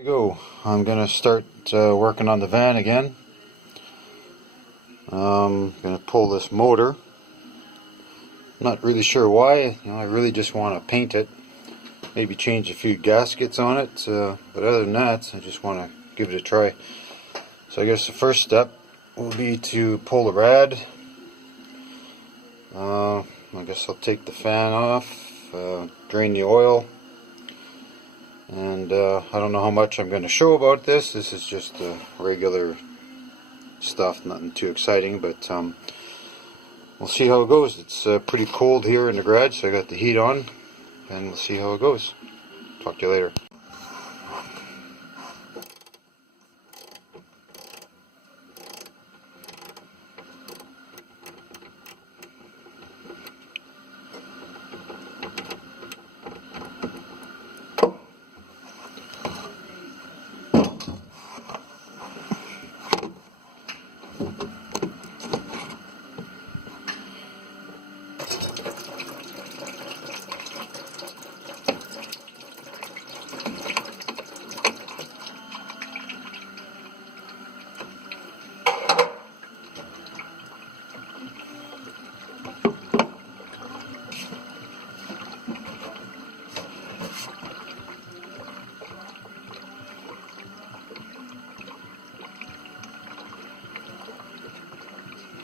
Here we go. I'm gonna start working on the van again. I'm gonna pull this motor. Not really sure why. I really just want to paint it. Maybe change a few gaskets on it. But other than that, I just want to give it a try. So I guess the first step will be to pull the rad. I guess I'll take the fan off, drain the oil. And I don't know how much I'm going to show about this. This is just regular stuff, nothing too exciting, but we'll see how it goes. It's pretty cold here in the garage, so I got the heat on, and we'll see how it goes. Talk to you later.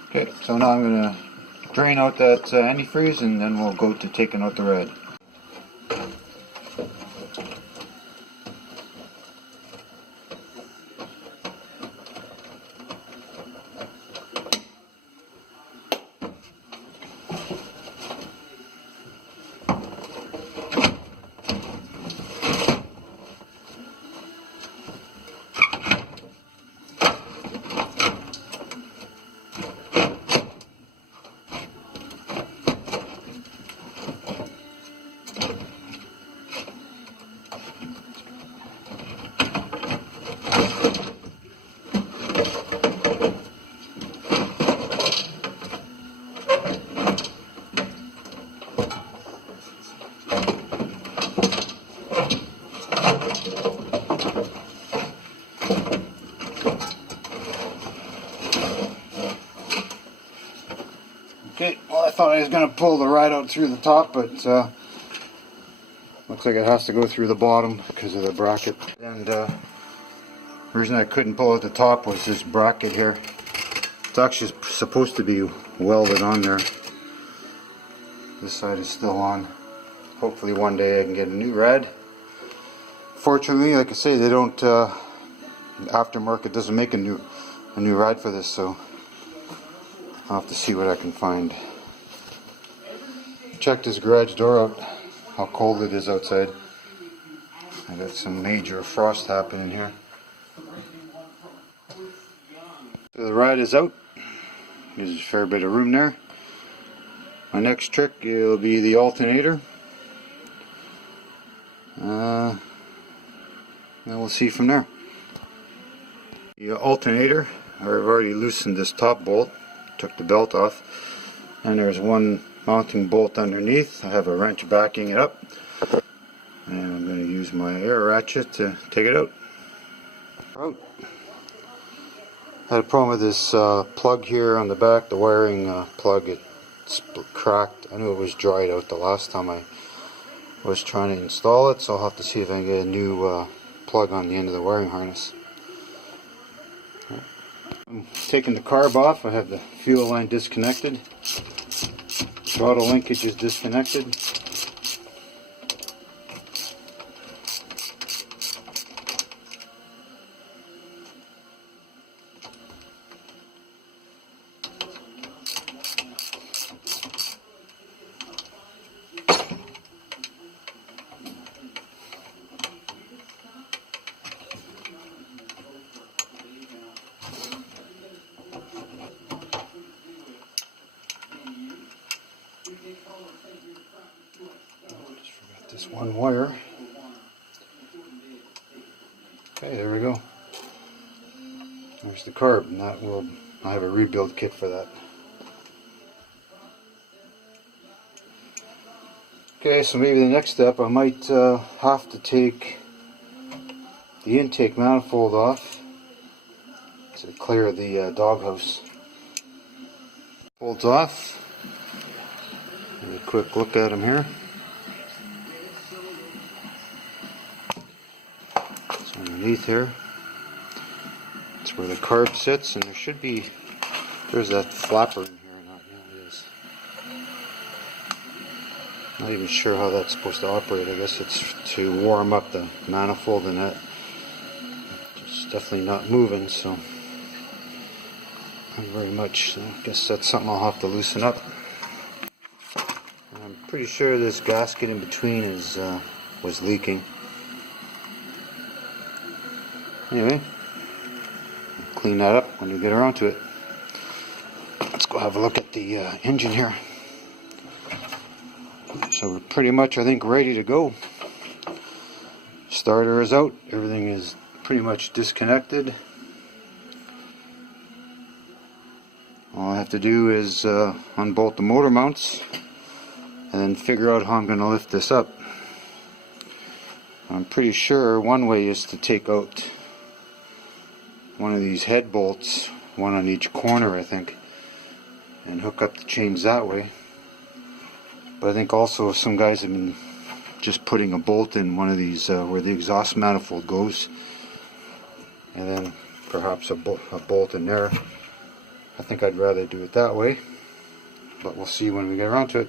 Okay, so now I'm going to drain out that antifreeze, and then we'll go to taking out the rad. Okay, well, I thought I was going to pull the rad out through the top, but looks like it has to go through the bottom because of the bracket. And the reason I couldn't pull out the top was this bracket here. It's actually supposed to be welded on there. This side is still on. Hopefully one day I can get a new rad. Fortunately, like I say, they don't, aftermarket doesn't make a new rad for this, so I'll have to see what I can find. Check this garage door out, how cold it is outside. I got some major frost happening here. So the rad is out. There's a fair bit of room there. My next trick will be the alternator. And we'll see from there. The alternator, I've already loosened this top bolt. Took the belt off, and there's one mounting bolt underneath. I have a wrench backing it up, and I'm going to use my air ratchet to take it out. I had a problem with this plug here on the back, the wiring plug. It's cracked. I knew it was dried out the last time I was trying to install it, so I'll have to see if I can get a new plug on the end of the wiring harness. I'm taking the carb off. I have the fuel line disconnected. Throttle linkage is disconnected. Just one wire. Okay, there we go. There's the carb, and that will, I have a rebuild kit for that. Okay, so maybe the next step I might have to take the intake manifold off to clear the doghouse. Folds off. Have a quick look at them here. It's underneath here. That's where the carb sits, and there should be, there's that flapper in here. Not even sure how that's supposed to operate. I guess it's to warm up the manifold, and that it's definitely not moving, so not very much. So I guess that's something I'll have to loosen up. And I'm pretty sure this gasket in between is was leaking. Anyway, clean that up when you get around to it. Let's go have a look at the engine here. So we're pretty much, I think, ready to go. Starter is out. Everything is pretty much disconnected. All I have to do is unbolt the motor mounts and then figure out how I'm going to lift this up. I'm pretty sure one way is to take out one of these head bolts, one on each corner, I think, and hook up the chains that way. But I think also some guys have been just putting a bolt in one of these where the exhaust manifold goes, and then perhaps a bolt in there. I think I'd rather do it that way, but we'll see when we get around to it.